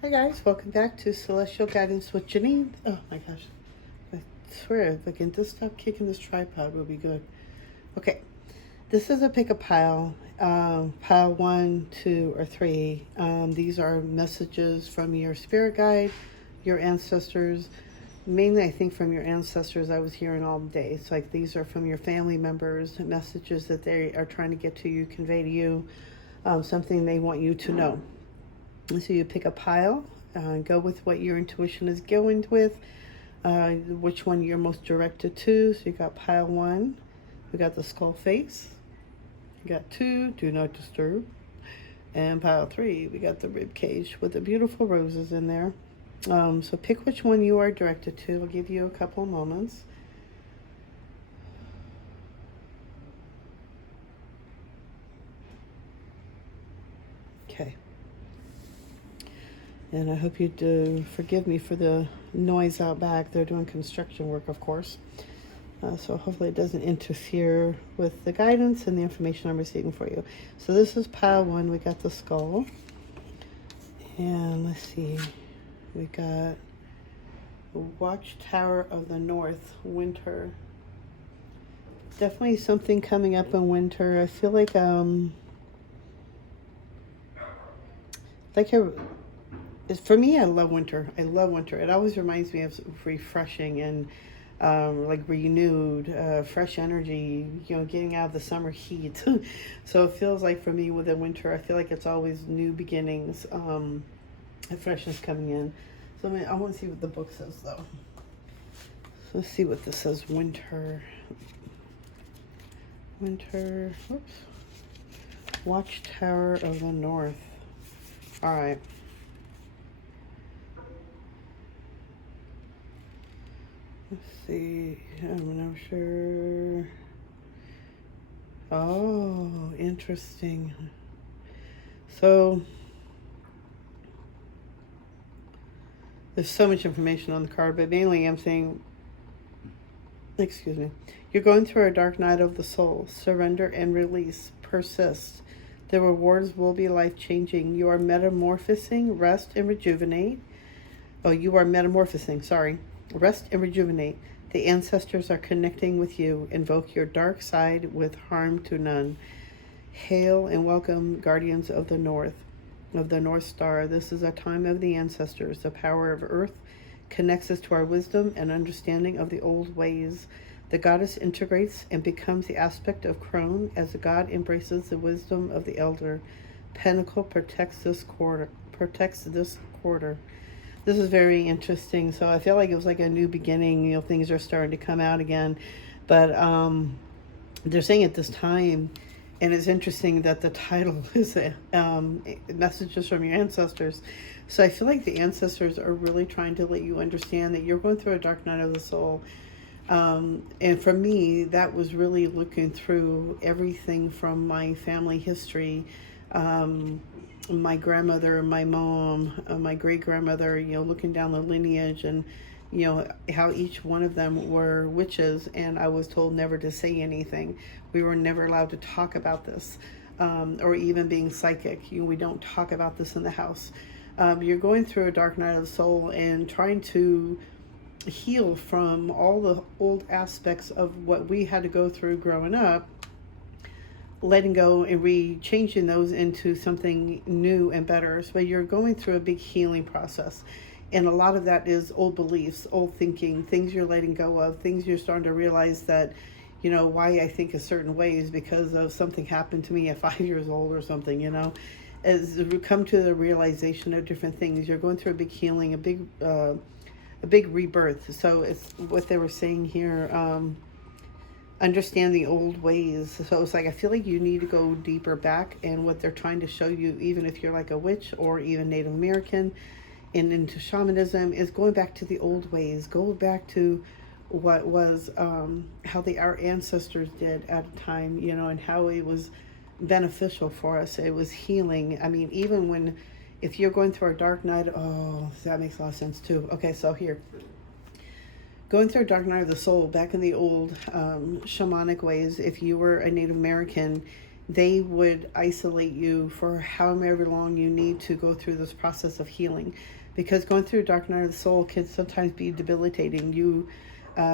Hi guys, welcome back to Celestial Guidance with Janine. Oh my gosh, I swear if I can just stop kicking this tripod will be good. Okay, this is a pick a pile, pile 1, 2, or 3. These are messages from your spirit guide, your ancestors. Mainly, I think from your ancestors. I was hearing all day. It's like these are from your family members, messages that they are trying to get to you, convey to you, something they want you to know. So you pick a pile, go with what your intuition is going with, which one you're most directed to. So you got pile 1, we got the skull face. You got 2, do not disturb. And pile 3, we got the rib cage with the beautiful roses in there. So pick which one you are directed to. I'll give you a couple of moments. Okay. And I hope you do forgive me for the noise out back. They're doing construction work, of course. So hopefully it doesn't interfere with the guidance and the information I'm receiving for you. So this is pile 1. We got the skull. And let's see. We got the Watchtower of the North, winter. Definitely something coming up in winter. I feel like for me, I love winter. I love winter. It always reminds me of refreshing and like renewed, fresh energy, getting out of the summer heat. So it feels like for me with the winter, I feel like it's always new beginnings, and freshness coming in. So I want to see what the book says though. So let's see what this says, winter. Winter, whoops. Watchtower of the North. All right. Let's see, I'm not sure. Oh, interesting. So, there's so much information on the card, but mainly I'm saying, excuse me, you're going through a dark night of the soul. Surrender and release. Persist. The rewards will be life-changing. You are metamorphosing, rest and rejuvenate. Oh, you are metamorphosing, sorry. Rest and rejuvenate. The ancestors are connecting with you. Invoke your dark side with harm to none. Hail and welcome, guardians of the North Star. This is a time of the ancestors. The power of Earth connects us to our wisdom and understanding of the old ways. The goddess integrates and becomes the aspect of crone as the god embraces the wisdom of the elder. Pentacle protects this quarter. This is very interesting. So I feel like it was like a new beginning. Things are starting to come out again. But they're saying at this time, and it's interesting that the title is Messages from Your Ancestors. So I feel like the ancestors are really trying to let you understand that you're going through a dark night of the soul. And for me, that was really looking through everything from my family history, my grandmother, my mom, my great grandmother, looking down the lineage and, how each one of them were witches. And I was told never to say anything. We were never allowed to talk about this, or even being psychic. We don't talk about this in the house. You're going through a dark night of the soul and trying to heal from all the old aspects of what we had to go through growing up, letting go and changing those into something new and better. So you're going through a big healing process. And a lot of that is old beliefs, old thinking, things you're letting go of, things you're starting to realize that, why I think a certain way is because of something happened to me at 5 years old or something, As you come to the realization of different things, you're going through a big healing, a big rebirth. So it's what they were saying here, understand the old ways. So it's like I feel like you need to go deeper back, and what they're trying to show you, even if you're like a witch or even Native American and into shamanism, is going back to the old ways. Go back to what was how our ancestors did at a time, and how it was beneficial for us. It was healing. I mean, even if you're going through a dark night, oh, that makes a lot of sense too. Okay, so here, going through a dark night of the soul, back in the old shamanic ways, if you were a Native American they would isolate you for however long you need to go through this process of healing. Because going through a dark night of the soul can sometimes be debilitating. You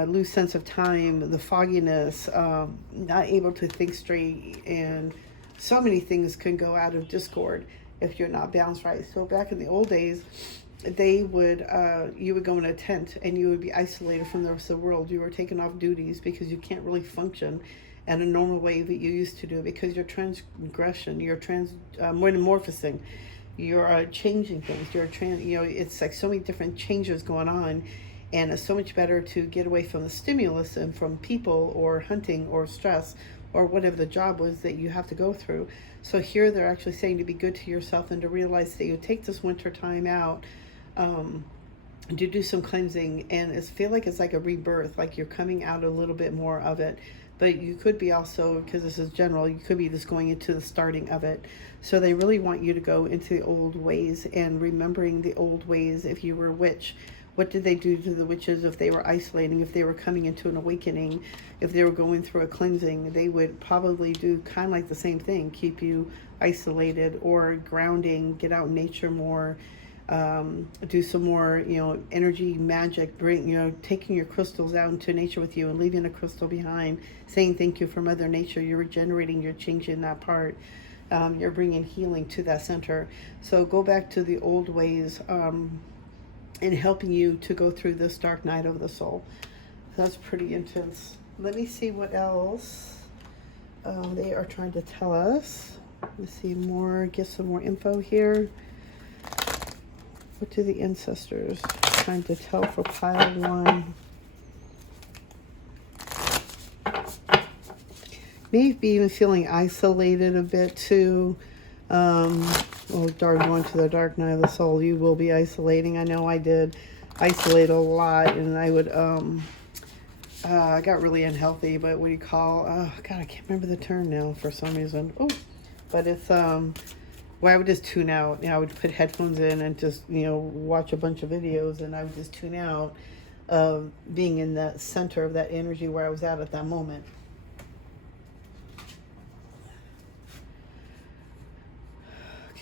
lose sense of time, the fogginess, not able to think straight, and so many things can go out of discord if you're not balanced right. So back in the old days, they would you would go in a tent and you would be isolated from the rest of the world. You were taken off duties because you can't really function in a normal way that you used to do, because your transgression, your metamorphosing, you're changing things, it's like so many different changes going on. And it's so much better to get away from the stimulus and from people or hunting or stress or whatever the job was that you have to go through. So here they're actually saying to be good to yourself and to realize that you take this winter time out to do some cleansing, and it's feel like it's like a rebirth, like you're coming out a little bit more of it. But you could be also, because this is general, you could be just going into the starting of it. So they really want you to go into the old ways and remembering the old ways. If you were a witch, what did they do to the witches if they were isolating, if they were coming into an awakening, if they were going through a cleansing? They would probably do kind of like the same thing, keep you isolated or grounding, get out in nature more, do some more, energy magic, bring, taking your crystals out into nature with you and leaving a crystal behind, saying thank you for Mother Nature. You're regenerating, you're changing that part. You're bringing healing to that center. So go back to the old ways, and helping you to go through this dark night of the soul. That's pretty intense. Let me see what else they are trying to tell us. Let's see more, get some more info here. What do the ancestors trying to tell for pile 1? Maybe even feeling isolated a bit too. Going to the dark night of the soul, you will be isolating. I know I did isolate a lot, and I would I got really unhealthy, but what do you call, I can't remember the term now for some reason. But it's where I would just tune out. I would put headphones in and just watch a bunch of videos, and I would just tune out of being in the center of that energy where I was at that moment.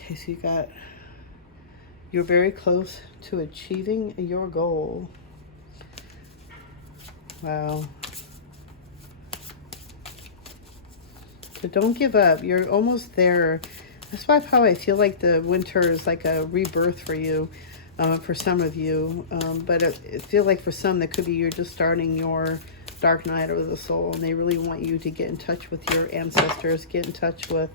Okay, so you're very close to achieving your goal. Wow. So don't give up. You're almost there. That's why how I feel like the winter is like a rebirth for you, for some of you. But it feels like for some, that could be you're just starting your dark night of the soul, and they really want you to get in touch with your ancestors, get in touch with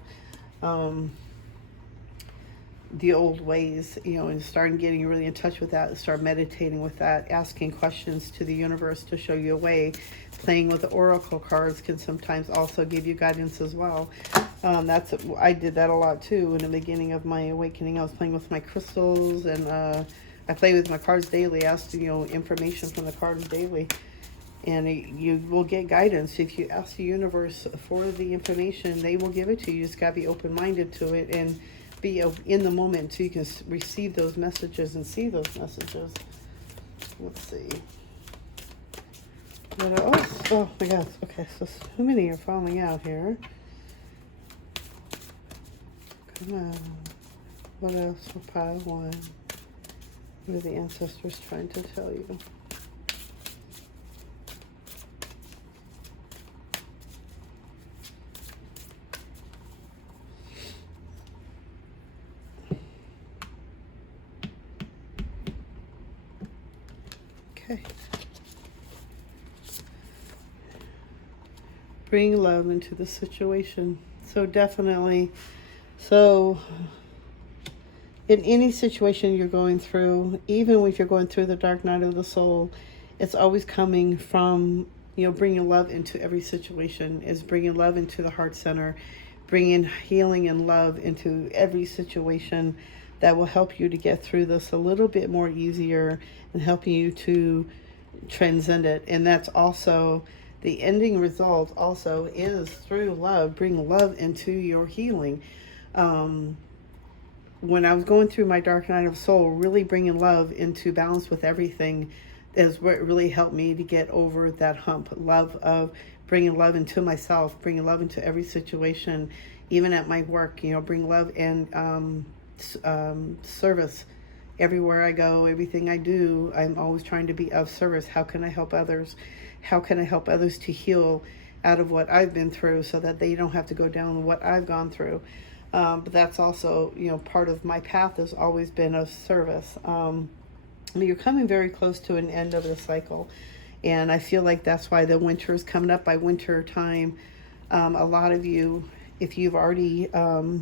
the old ways, and start getting really in touch with that, start meditating with that, asking questions to the universe to show you a way. Playing with the oracle cards can sometimes also give you guidance as well. I did that a lot too in the beginning of my awakening. I was playing with my crystals, and I play with my cards daily, asked information from the cards daily, and you will get guidance. If you ask the universe for the information, they will give it to you. You just got to be open-minded to it and be in the moment so you can receive those messages and see those messages. Let's see. What else? Oh my God. Okay, so many are falling out here. Come on. What else for pile 1? What are the ancestors trying to tell you? Okay. Bring love into the situation. So definitely. So in any situation you're going through, even if you're going through the dark night of the soul, it's always coming from, bringing love into every situation. Is bringing love into the heart center, bringing healing and love into every situation that will help you to get through this a little bit more easier and helping you to transcend it. And that's also the ending result also is through love. Bring love into your healing. When I was going through my dark night of soul, really bringing love into balance with everything is what really helped me to get over that hump. Love of bringing love into myself, bringing love into every situation, even at my work, bring love and service. Everywhere I go, everything I do, I'm always trying to be of service. How can I help others? How can I help others to heal out of what I've been through so that they don't have to go down what I've gone through? But that's also, part of my path has always been of service. You're coming very close to an end of the cycle. And I feel like that's why the winter is coming up. By winter time, a lot of you, if you've already have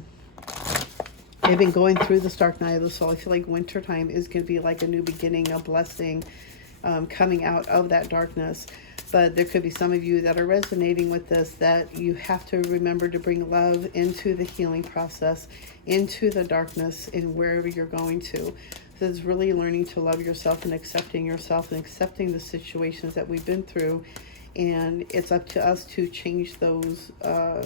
been going through this dark night of the soul, I feel like winter time is going to be like a new beginning, a blessing, coming out of that darkness. But there could be some of you that are resonating with this, that you have to remember to bring love into the healing process, into the darkness, and wherever you're going to. So it's really learning to love yourself and accepting the situations that we've been through. And it's up to us to change those, our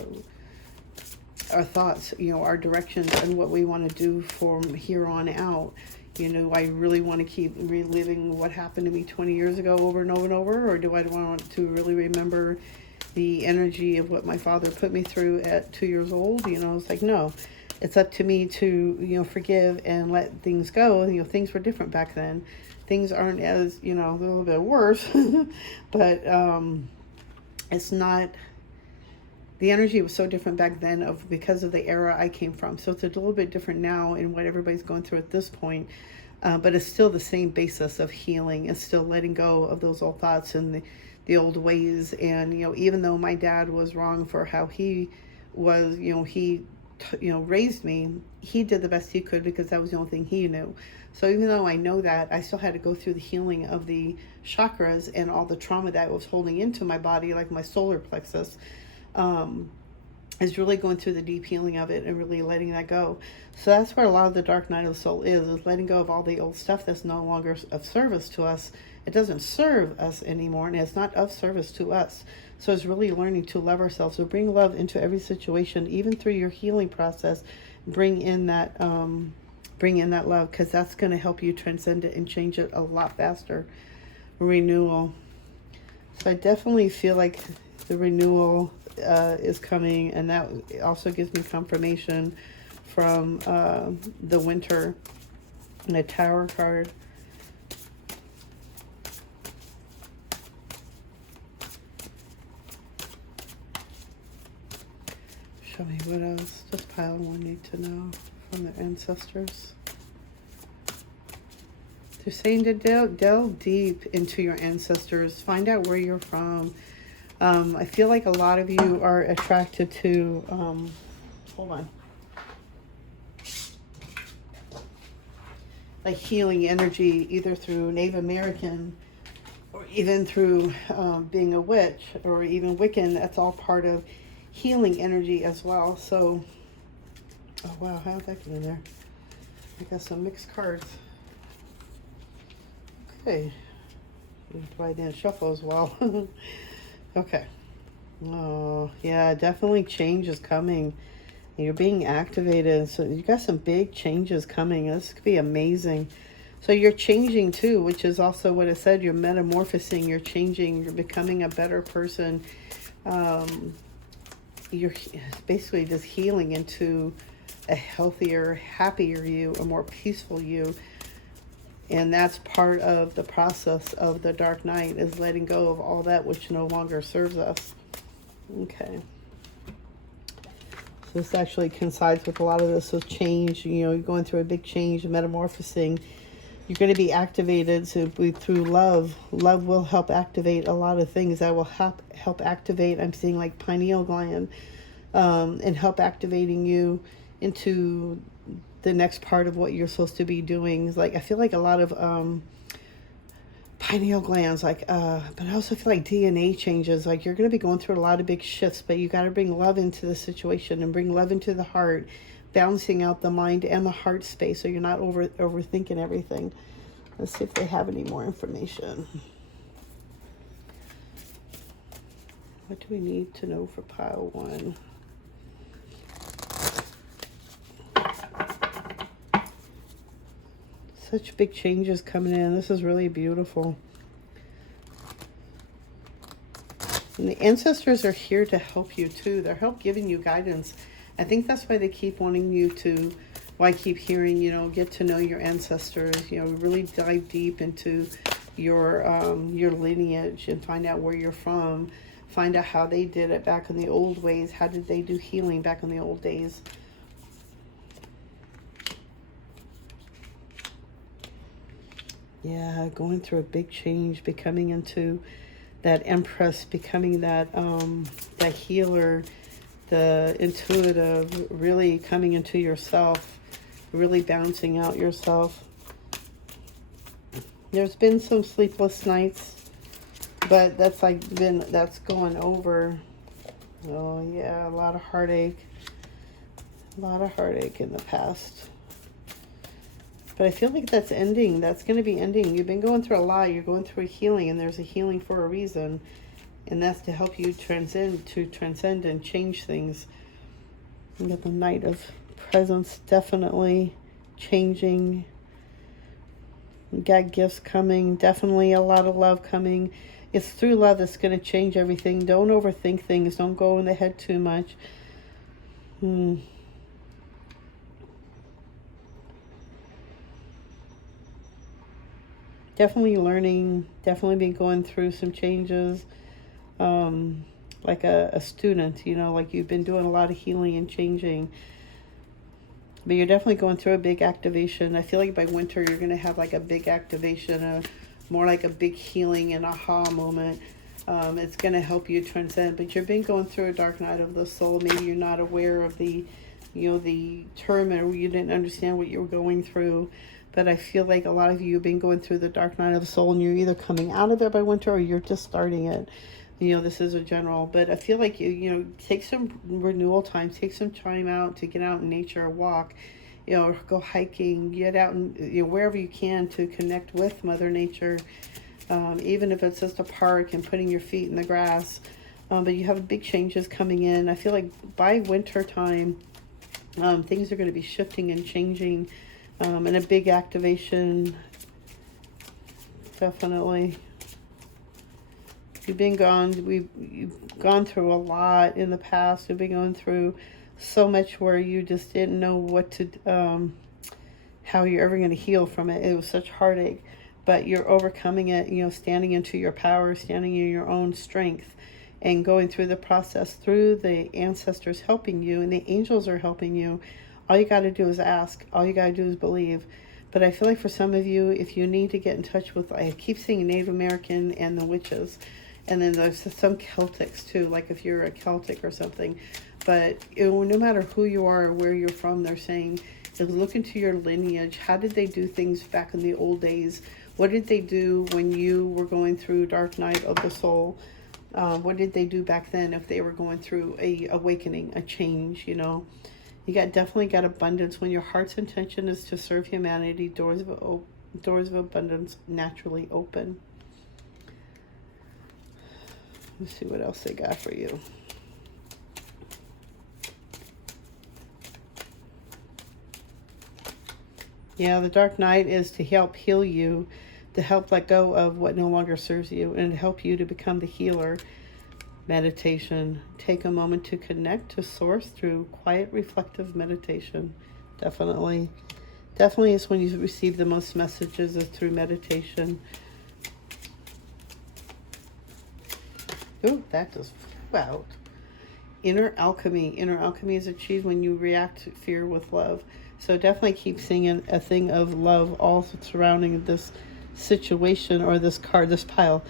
thoughts, our directions, and what we want to do from here on out. I really want to keep reliving what happened to me 20 years ago over and over and over, or do I want to really remember the energy of what my father put me through at 2 years old? It's like, no, it's up to me to, forgive and let things go. Things were different back then. Things aren't as, they're a little bit worse, but it's not, the energy was so different back then because of the era I came from. So it's a little bit different now in what everybody's going through at this point. But it's still the same basis of healing. It's still letting go of those old thoughts and the old ways. And, even though my dad was wrong for how he was, he raised me, he did the best he could because that was the only thing he knew. So even though I know that, I still had to go through the healing of the chakras and all the trauma that was holding into my body, like my solar plexus. Is really going through the deep healing of it and really letting that go. So that's where a lot of the dark night of the soul is letting go of all the old stuff that's no longer of service to us. It doesn't serve us anymore, and it's not of service to us. So it's really learning to love ourselves. So bring love into every situation, even through your healing process. Bring in that love, because that's going to help you transcend it and change it a lot faster. Renewal. So I definitely feel like the renewal is coming, and that also gives me confirmation from the winter and the Tower card. Show me what else does pile one need to know from their ancestors. They're saying to delve deep into your ancestors, find out where you're from. I feel like a lot of you are attracted to, hold on, like healing energy, either through Native American or even through being a witch or even Wiccan. That's all part of healing energy as well. So, oh wow, how did that get in there? I got some mixed cards. Okay, I didn't shuffle as well. Okay. Oh, yeah, definitely change is coming. You're being activated. So you got some big changes coming. This could be amazing. So you're changing too, which is also what it said. You're metamorphosing. You're changing. You're becoming a better person. You're basically just healing into a healthier, happier you, a more peaceful you. And that's part of the process of the dark night, is letting go of all that which no longer serves us. Okay. So this actually coincides with a lot of this. So change, you're going through a big change, metamorphosing. You're going to be activated through love. Love will help activate a lot of things. That will help activate, I'm seeing like pineal gland, and help activating you into the next part of what you're supposed to be doing. Like, I feel like a lot of pineal glands, but I also feel like DNA changes. Like, you're going to be going through a lot of big shifts, but you got to bring love into the situation and bring love into the heart, balancing out the mind and the heart space so you're not overthinking everything. Let's see if they have any more information. What do we need to know for pile one? Such big changes coming in. This is really beautiful. And the ancestors are here to help you too. They're giving you guidance. I think that's why they keep wanting you to, why I keep hearing, get to know your ancestors, really dive deep into your lineage and find out where you're from. Find out how they did it back in the old ways. How did they do healing back in the old days? Yeah, going through a big change, becoming into that empress, becoming that healer, the intuitive, really coming into yourself, really balancing out yourself. There's been some sleepless nights, but that's going over. Oh yeah, a lot of heartache in the past. But I feel like that's ending. That's going to be ending. You've been going through a lot. You're going through a healing, and there's a healing for a reason. And that's to help you transcend and change things. You got the Knight of Presence definitely changing. You got gifts coming. Definitely a lot of love coming. It's through love that's going to change everything. Don't overthink things. Don't go in the head too much. Definitely learning, definitely been going through some changes, like a student, like you've been doing a lot of healing and changing. But you're definitely going through a big activation. I feel like by winter you're going to have like a big activation, more like a big healing and aha moment. It's going to help you transcend. But you've been going through a dark night of the soul. Maybe you're not aware of the term, or you didn't understand what you were going through. But I feel like a lot of you have been going through the dark night of the soul, and you're either coming out of it by winter or you're just starting it. This is a general, but I feel like you take some renewal time, take some time out to get out in nature, walk, go hiking, get out and wherever you can to connect with Mother Nature, even if it's just a park and putting your feet in the grass. But you have big changes coming in. I feel like by winter time, things are going to be shifting and changing. And a big activation, definitely. You've gone through a lot in the past. You've been going through so much where you just didn't know what to, how you're ever going to heal from it. It was such heartache, but you're overcoming it, standing into your power, standing in your own strength, and going through the process through the ancestors helping you, and the angels are helping you. All you got to do is ask. All you got to do is believe. But I feel like for some of you, if you need to get in touch with, I keep saying Native American and the witches. And then there's some Celtics too, like if you're a Celtic or something. But no matter who you are or where you're from, they're saying, look into your lineage. How did they do things back in the old days? What did they do when you were going through dark night of the soul? What did they do back then if they were going through a awakening, a change, You definitely got abundance. When your heart's intention is to serve humanity, doors of abundance naturally open. Let's see what else they got for you. Yeah, the dark night is to help heal you, to help let go of what no longer serves you, and to help you to become the healer. Meditation. Take a moment to connect to source through quiet, reflective meditation. Definitely is when you receive the most messages is through meditation. Ooh, that just flew out. Inner alchemy. Inner alchemy is achieved when you react to fear with love. So definitely keep singing a thing of love all surrounding this situation or this card, this pile.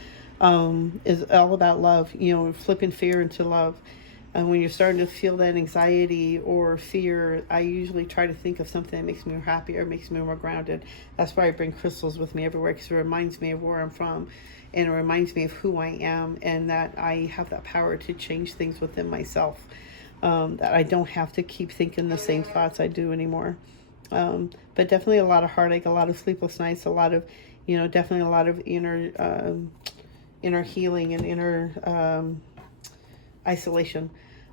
Is all about love, flipping fear into love. And when you're starting to feel that anxiety or fear, I usually try to think of something that makes me more happy or makes me more grounded. That's why I bring crystals with me everywhere, because it reminds me of where I'm from, and it reminds me of who I am, and that I have that power to change things within myself, that I don't have to keep thinking the same thoughts I do anymore. But definitely a lot of heartache, a lot of sleepless nights, a lot of, definitely a lot of inner healing and inner isolation.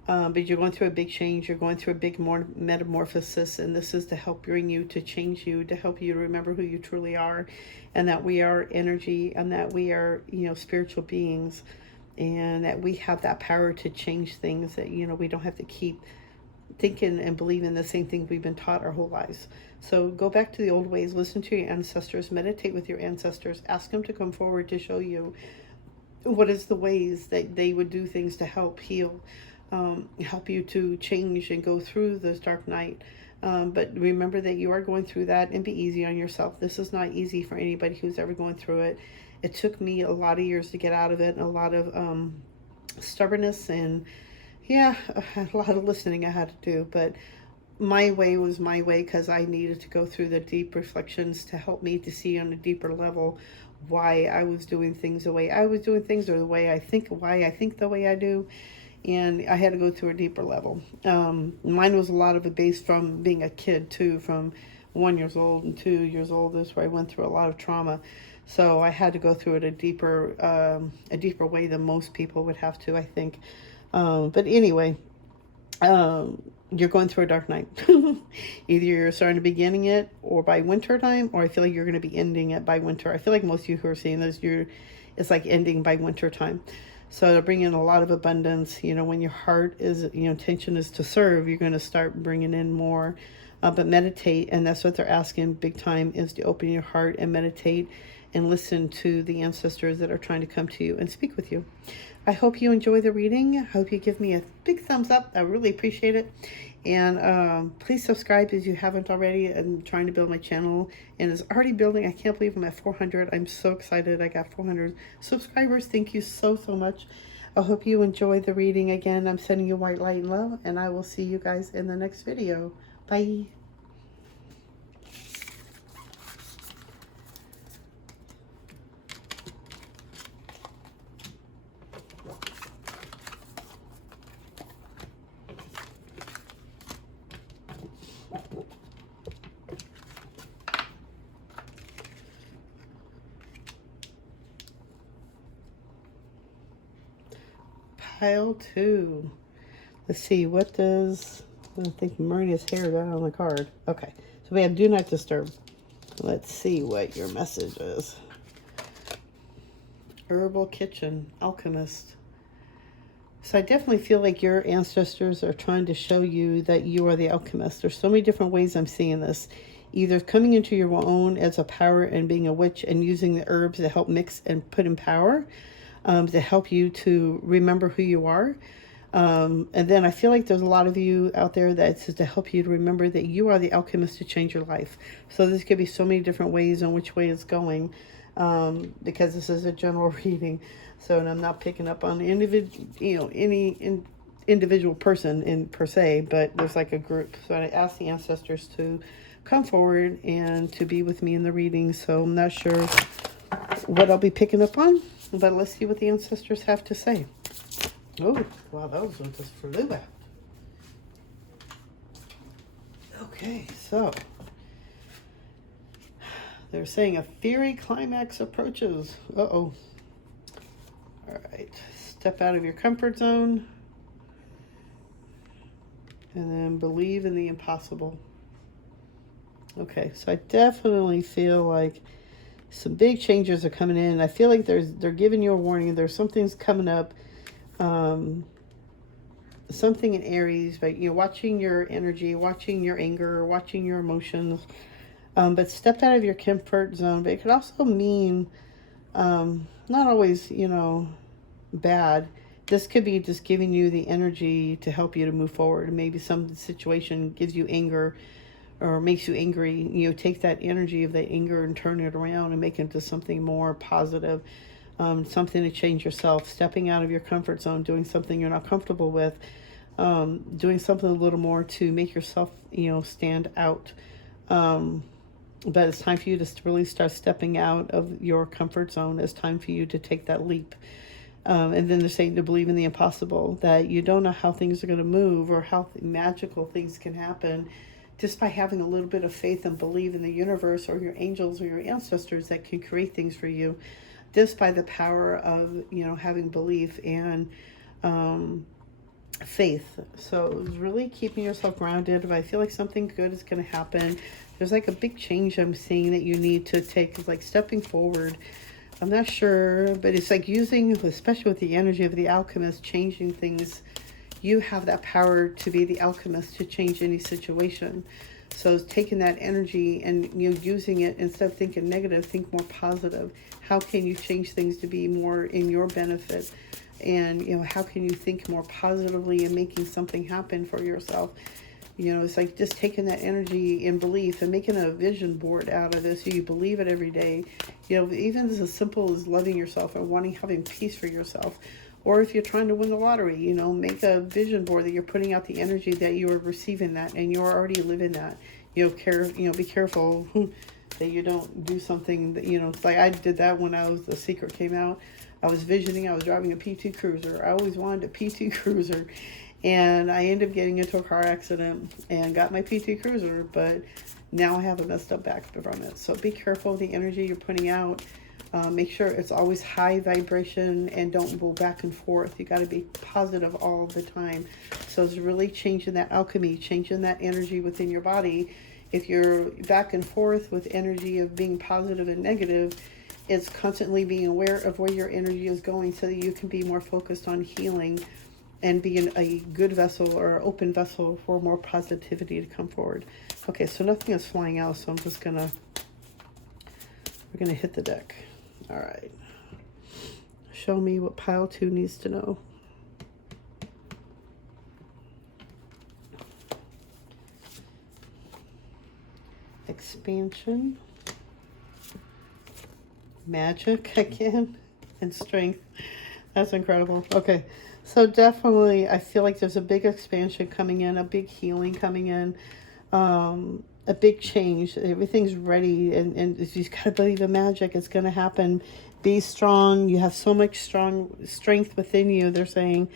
But you're going through a big change. You're going through a big metamorphosis, and this is to help bring you, to change you, to help you to remember who you truly are, and that we are energy, and that we are, spiritual beings. and that we have that power to change things, that, we don't have to keep thinking and believing the same thing we've been taught our whole lives. So go back to the old ways, listen to your ancestors, meditate with your ancestors, ask them to come forward to show you what is the ways that they would do things to help heal, help you to change and go through this dark night. But remember that you are going through that, and be easy on yourself. This is not easy for anybody who's ever going through it. It took me a lot of years to get out of it, and a lot of stubbornness, and a lot of listening I had to do. But my way was my way, because I needed to go through the deep reflections to help me to see on a deeper level why I was doing things the way I was doing things, or why I think the way I do. And I had to go to a deeper level. Mine was a lot of it based from being a kid too, from 1 year old and 2 years old. This is where I went through a lot of trauma. So I had to go through it a deeper way than most people would have to, I think. But anyway, you're going through a dark night. Either you're starting to beginning it or by winter time, or I feel like you're going to be ending it by winter. I feel like most of you who are seeing this, it's like ending by winter time. So to bring in a lot of abundance, when your heart is, intention is to serve, you're going to start bringing in more. But meditate, and that's what they're asking big time, is to open your heart and meditate and listen to the ancestors that are trying to come to you and speak with you. I hope you enjoy the reading. I hope you give me a big thumbs up. I really appreciate it. And please subscribe if you haven't already. I'm trying to build my channel, and it's already building. I can't believe I'm at 400. I'm so excited. I got 400 subscribers. Thank you so much. I hope you enjoy the reading. Again, I'm sending you white light and love, and I will see you guys in the next video. Bye. Pile 2. Let's see, what does, I think Maria's hair got on the card. Okay, so we have do not disturb. Let's see what your message is. Herbal kitchen, alchemist. So I definitely feel like your ancestors are trying to show you that you are the alchemist. There's so many different ways I'm seeing this. Either coming into your own as a power and being a witch and using the herbs to help mix and put in power, to help you to remember who you are. And then I feel like there's a lot of you out there that says to help you to remember that you are the alchemist to change your life. So this could be so many different ways on which way it's going, because this is a general reading. So, and I'm not picking up on any individual person in per se, but there's like a group. So I ask the ancestors to come forward and to be with me in the reading. So I'm not sure what I'll be picking up on, but let's see what the ancestors have to say. Oh, wow, those ones just flew out. Okay, so they're saying a fiery climax approaches. Uh-oh. All right, step out of your comfort zone and then believe in the impossible. Okay, so I definitely feel like some big changes are coming in. I feel like they're giving you a warning. There's something's coming up. Something in Aries, but watching your energy, watching your anger, watching your emotions. But step out of your comfort zone. But it could also mean not always, bad. This could be just giving you the energy to help you to move forward. Maybe some situation gives you anger or makes you angry. Take that energy of the anger and turn it around and make it into something more positive. Something to change yourself, stepping out of your comfort zone, doing something you're not comfortable with, doing something a little more to make yourself, stand out. But it's time for you to really start stepping out of your comfort zone. It's time for you to take that leap. And then they're saying to believe in the impossible, that you don't know how things are going to move or how magical things can happen just by having a little bit of faith and believe in the universe or your angels or your ancestors that can create things for you, just by the power of, having belief and faith. So it's really keeping yourself grounded. But I feel like something good is going to happen. There's like a big change I'm seeing that you need to take, like stepping forward. I'm not sure, but it's like using, especially with the energy of the alchemist, changing things. You have that power to be the alchemist to change any situation. So taking that energy and using it, instead of thinking negative, think more positive. How can you change things to be more in your benefit? And how can you think more positively and making something happen for yourself? It's like just taking that energy and belief and making a vision board out of this. So you believe it every day. Even as simple as loving yourself and having peace for yourself. Or if you're trying to win the lottery, make a vision board that you're putting out the energy that you are receiving that and you're already living that. Be careful that you don't do something that, it's like I did that when The Secret came out. I was visioning, I was driving a P2 Cruiser. I always wanted a P2 Cruiser. And I ended up getting into a car accident and got my P2 Cruiser, but now I have a messed up back from it. So be careful of the energy you're putting out. Make sure it's always high vibration and don't go back and forth. You got to be positive all the time. So it's really changing that alchemy, changing that energy within your body. If you're back and forth with energy of being positive and negative, it's constantly being aware of where your energy is going so that you can be more focused on healing and being a good vessel or open vessel for more positivity to come forward. Okay, so nothing is flying out, so we're gonna hit the deck. All right. Show me what pile 2 needs to know. Expansion. Magic again. And strength. That's incredible. Okay. So definitely, I feel like there's a big expansion coming in, a big healing coming in, a big change. Everything's ready, and you just gotta believe in magic. It's gonna happen. Be strong. You have so much strength within you. They're saying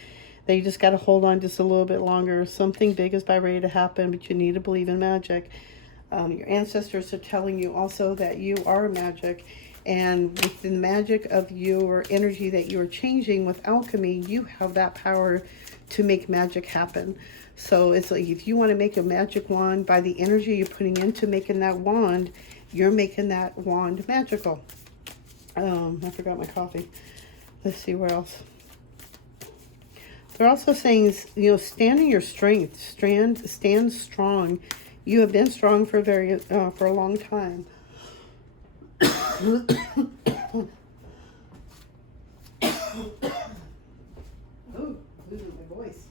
that you just gotta hold on just a little bit longer. Something big is about ready to happen, but you need to believe in magic. Your ancestors are telling you also that you are magic. And with the magic of your energy that you're changing with alchemy, you have that power to make magic happen. So it's like if you want to make a magic wand, by the energy you're putting into making that wand, you're making that wand magical. I forgot my coffee. Let's see where else. They're also saying, stand in your strength. Stand strong. You have been strong for a long time. Oh, losing my voice.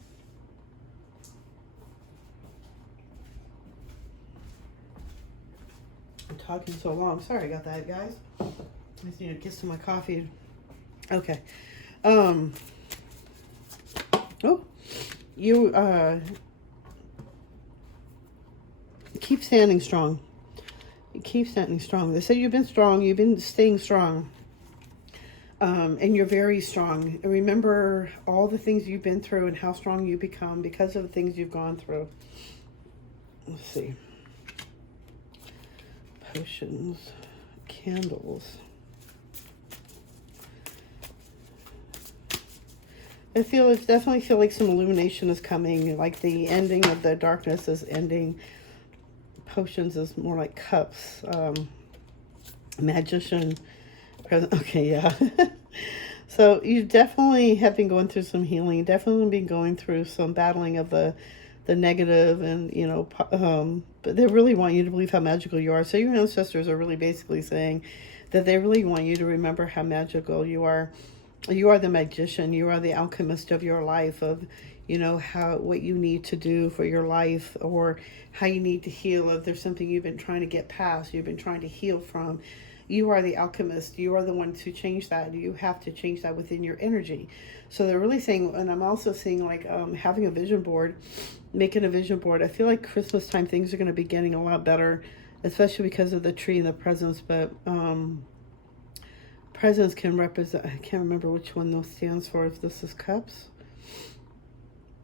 I'm talking so long. Sorry about that, guys. I just need to get some of my coffee. Okay. Oh, you keep standing strong. Keep standing strong. They say you've been strong. You've been staying strong. And you're very strong. And remember all the things you've been through and how strong you become because of the things you've gone through. Let's see. Potions. Candles. Definitely feel like some illumination is coming. Like the ending of the darkness is ending. Potions is more like cups. Magician. Okay, yeah. So you definitely have been going through some healing. Definitely been going through some battling of the negative, and but they really want you to believe how magical you are. So your ancestors are really basically saying that they really want you to remember how magical you are. You are the magician. You are the alchemist of your life, of what you need to do for your life, or how you need to heal. If there's something you've been trying to get past, you've been trying to heal from, you are the alchemist. You are the one to change that. You have to change that within your energy. So they're really saying, and I'm also seeing like having a vision board, making a vision board. I feel like Christmas time things are going to be getting a lot better, especially because of the tree and the presents. But presents can represent, I can't remember which one those stands for. If this is cups.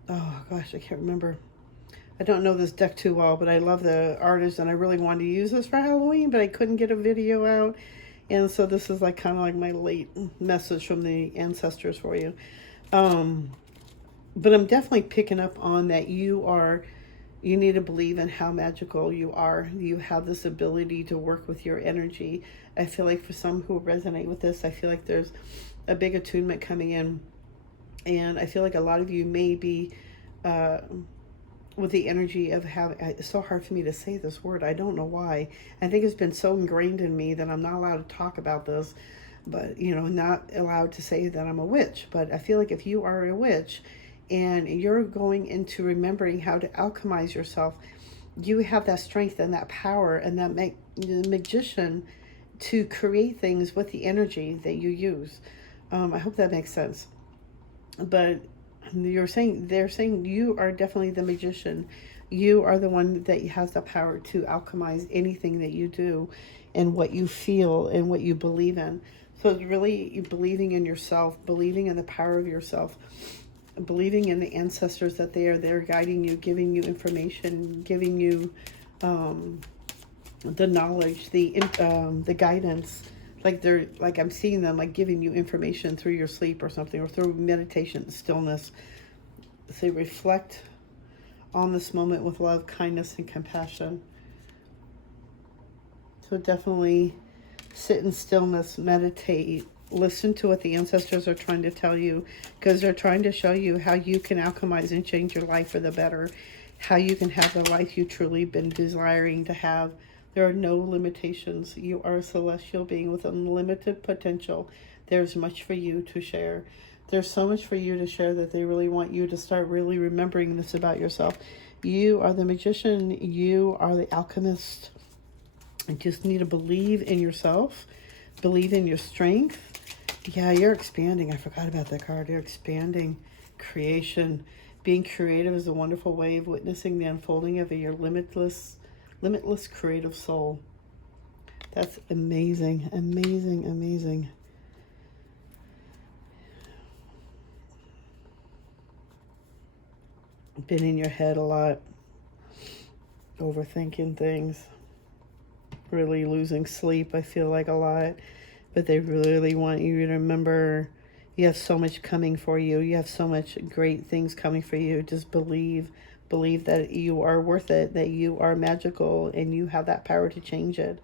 Oh gosh, I can't remember. I don't know this deck too well, but I love the artist and I really wanted to use this for Halloween, but I couldn't get a video out. And so this is like kind of like my late message from the ancestors for you. But I'm definitely picking up on that you are You need to believe in how magical you are. You have this ability to work with your energy. I feel like for some who resonate with this, I feel like there's a big attunement coming in. And I feel like a lot of you may be with the energy of having, it's so hard for me to say this word. I don't know why. I think it's been so ingrained in me that I'm not allowed to talk about this, but, you know, not allowed to say that I'm a witch. But I feel like if you are a witch, and you're going into remembering how to alchemize yourself, you have that strength and that power and that magician to create things with the energy that you use. I hope that makes sense. But they're saying you are definitely the magician. You are the one that has the power to alchemize anything that you do and what you feel and what you believe in. So it's really believing in yourself, believing in the power of yourself, believing in the ancestors, that they are there guiding you, giving you information, giving you the knowledge, the guidance. Like they're, like I'm seeing them like giving you information through your sleep or something, or through meditation, stillness. So reflect on this moment with love, kindness, and compassion. So definitely sit in stillness, meditate, listen to what the ancestors are trying to tell you, because they're trying to show you how you can alchemize and change your life for the better, how you can have the life you truly been desiring to have. There are no limitations. You are a celestial being with unlimited potential. There's much for you to share. There's so much for you to share that they really want you to start really remembering this about yourself. You are the magician. You are the alchemist. You just need to believe in yourself. Believe in your strength. Yeah, you're expanding. I forgot about that card. You're expanding. Creation. Being creative is a wonderful way of witnessing the unfolding of your limitless creative soul. That's amazing, amazing, amazing. Been in your head a lot, overthinking things, really losing sleep, I feel like, a lot. But they really want you to remember you have so much coming for you. You have so much great things coming for you. Just believe that you are worth it, that you are magical, and you have that power to change it.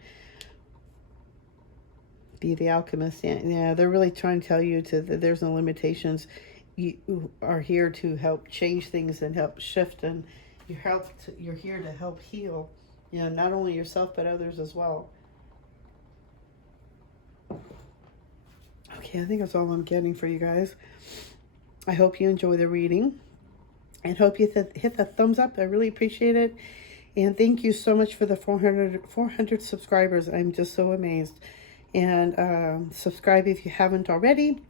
Be the alchemist. Yeah, they're really trying to tell you that there's no limitations. You are here to help change things and help shift, and you're here to help heal, you know, not only yourself but others as well. Okay, I think that's all I'm getting for you guys. I hope you enjoy the reading, and hope you hit the thumbs up. I really appreciate it. And thank you so much for the 400 subscribers. I'm just so amazed. And subscribe if you haven't already.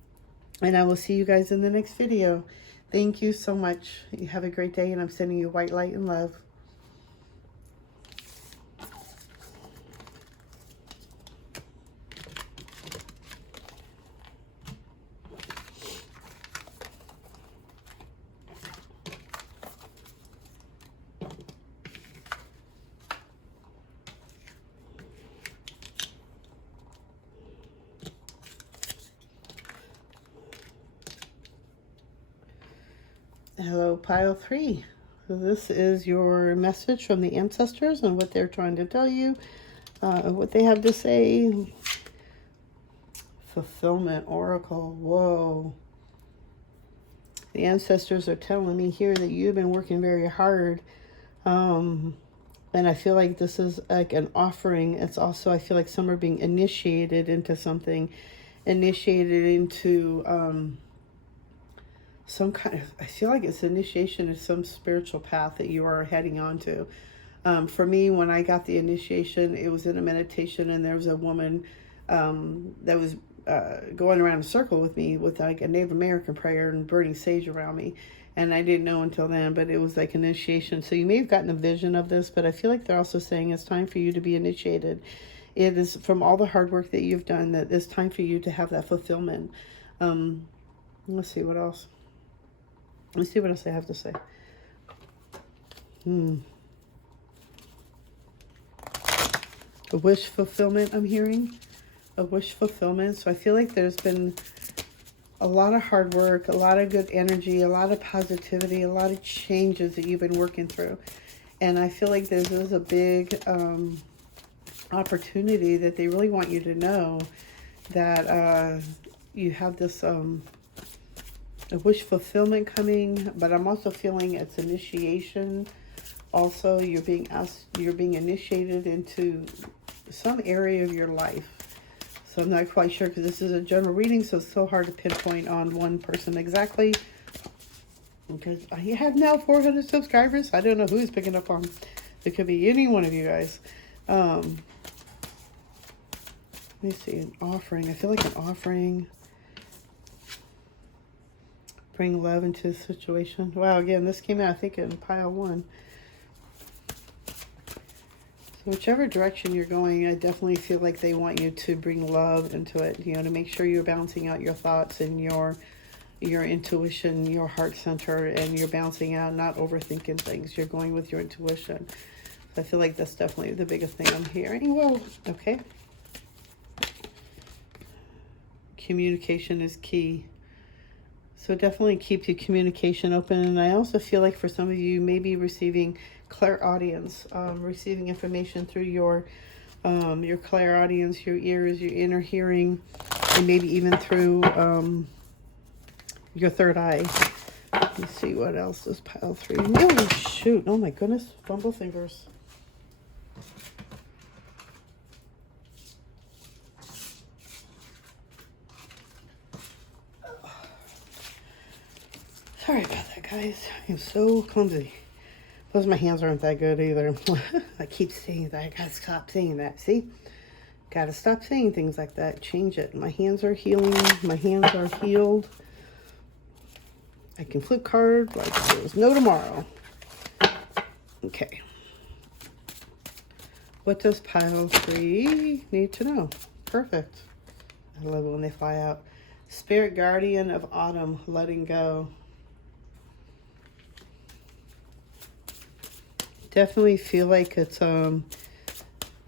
And I will see you guys in the next video. Thank you so much. You have a great day, and I'm sending you white light and love. Hello, pile 3. So this is your message from the ancestors and what they're trying to tell you, what they have to say. Fulfillment oracle. Whoa. The ancestors are telling me here that you've been working very hard. And I feel like this is like an offering. It's also, I feel like some are being initiated into something, initiated into some kind of, I feel like it's initiation of some spiritual path that you are heading on to. For me, when I got the initiation, it was in a meditation, and there was a woman that was going around a circle with me with like a Native American prayer and burning sage around me. And I didn't know until then, but it was like initiation. So you may have gotten a vision of this, but I feel like they're also saying it's time for you to be initiated. It is from all the hard work that you've done that it's time for you to have that fulfillment. Let's see what else. Let's see what else I have to say. A wish fulfillment, I'm hearing. A wish fulfillment. So I feel like there's been a lot of hard work, a lot of good energy, a lot of positivity, a lot of changes that you've been working through. And I feel like this is a big opportunity that they really want you to know that you have this a wish fulfillment coming, but I'm also feeling it's initiation. Also, you're being asked, you're being initiated into some area of your life. So I'm not quite sure because this is a general reading, so it's so hard to pinpoint on one person exactly. Because I have now 400 subscribers. I don't know who's picking up on. It could be any one of you guys. Let me see, an offering. I feel like an offering. Bring love into the situation. Wow, again, this came out, I think, in pile 1. So whichever direction you're going, I definitely feel like they want you to bring love into it, you know, to make sure you're balancing out your thoughts and your intuition, your heart center, and you're bouncing out, not overthinking things. You're going with your intuition. So I feel like that's definitely the biggest thing I'm hearing. Whoa, okay. Communication is key. So definitely keep your communication open. And I also feel like for some of you, maybe receiving clairaudience, receiving information through your clairaudience, your ears, your inner hearing, and maybe even through your third eye. Let's see what else is pile 3. Oh, shoot. Oh, my goodness. Fumble fingers. Sorry about that, guys. I'm so clumsy. Plus, my hands aren't that good either. I keep saying that. I gotta stop saying that. See? Gotta stop saying things like that. Change it. My hands are healing. My hands are healed. I can flip cards like there's no tomorrow. Okay. What does pile 3 need to know? Perfect. I love it when they fly out. Spirit guardian of autumn, letting go. Definitely feel like it's time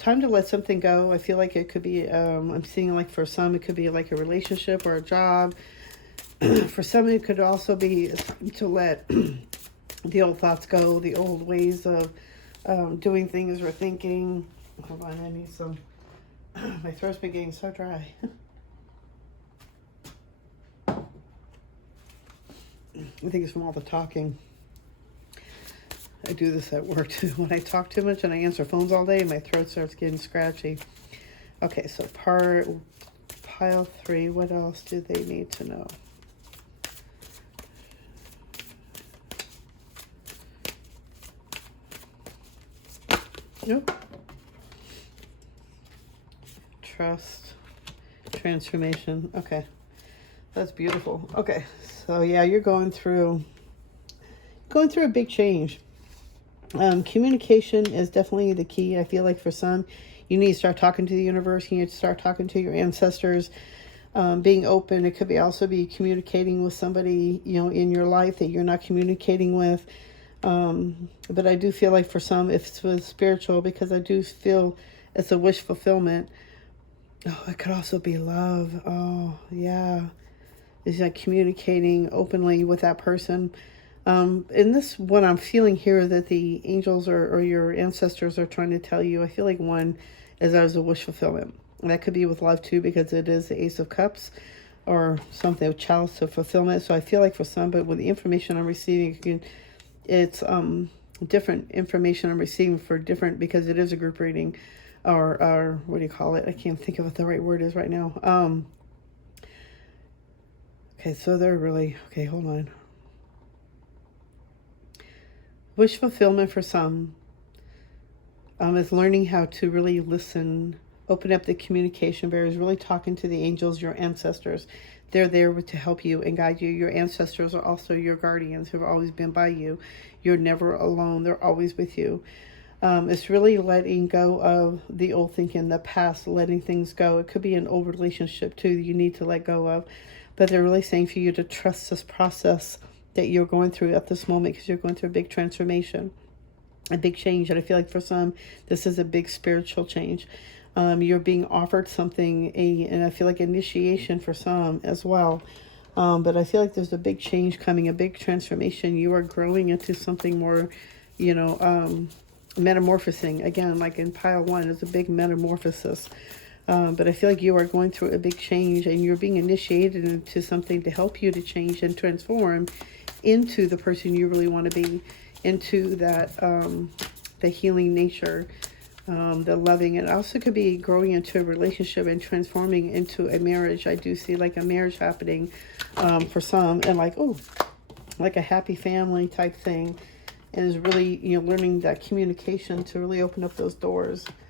to let something go. I feel like it could be, I'm seeing like for some, it could be like a relationship or a job. For some, it could also be to let the old thoughts go, the old ways of doing things or thinking. Hold on, I need some, my throat's been getting so dry. I think it's from all the talking. I do this at work too. When I talk too much and I answer phones all day, my throat starts getting scratchy. Okay, so pile 3, what else do they need to know? Nope. Trust, transformation. Okay, that's beautiful. Okay, so yeah, you're going through a big change. Communication is definitely the key. I feel like for some, you need to start talking to the universe. You need to start talking to your ancestors. Being open. It could be also be communicating with somebody, you know, in your life that you're not communicating with. But I do feel like for some, if it's with spiritual, because I do feel it's a wish fulfillment. Oh, it could also be love. Oh, yeah. It's like communicating openly with that person. And this, what I'm feeling here that the angels or your ancestors are trying to tell you, I feel like one is as a wish fulfillment. And that could be with love too, because it is the Ace of Cups or something with chalice of fulfillment. So I feel like for some, but with the information I'm receiving, it's different information I'm receiving for different, because it is a group reading or what do you call it? I can't think of what the right word is right now. Okay, so they're really, okay, hold on. Wish fulfillment for some is learning how to really listen, open up the communication barriers, really talking to the angels, your ancestors. They're there to help you and guide you. Your ancestors are also your guardians who have always been by you. You're never alone. They're always with you. It's really letting go of the old thinking, the past, letting things go. It could be an old relationship too that you need to let go of. But they're really saying for you to trust this process that you're going through at this moment, because you're going through a big transformation, a big change. And I feel like for some, this is a big spiritual change. You're being offered something, and I feel like initiation for some as well. But I feel like there's a big change coming, a big transformation. You are growing into something more, you know, metamorphosing again, like in pile one, it's a big metamorphosis. But I feel like you are going through a big change, and you're being initiated into something to help you to change and transform into the person you really want to be, into that the healing nature, the loving. It also could be growing into a relationship and transforming into a marriage. I do see like a marriage happening for some, and like, oh, like a happy family type thing. And is really, learning that communication to really open up those doors.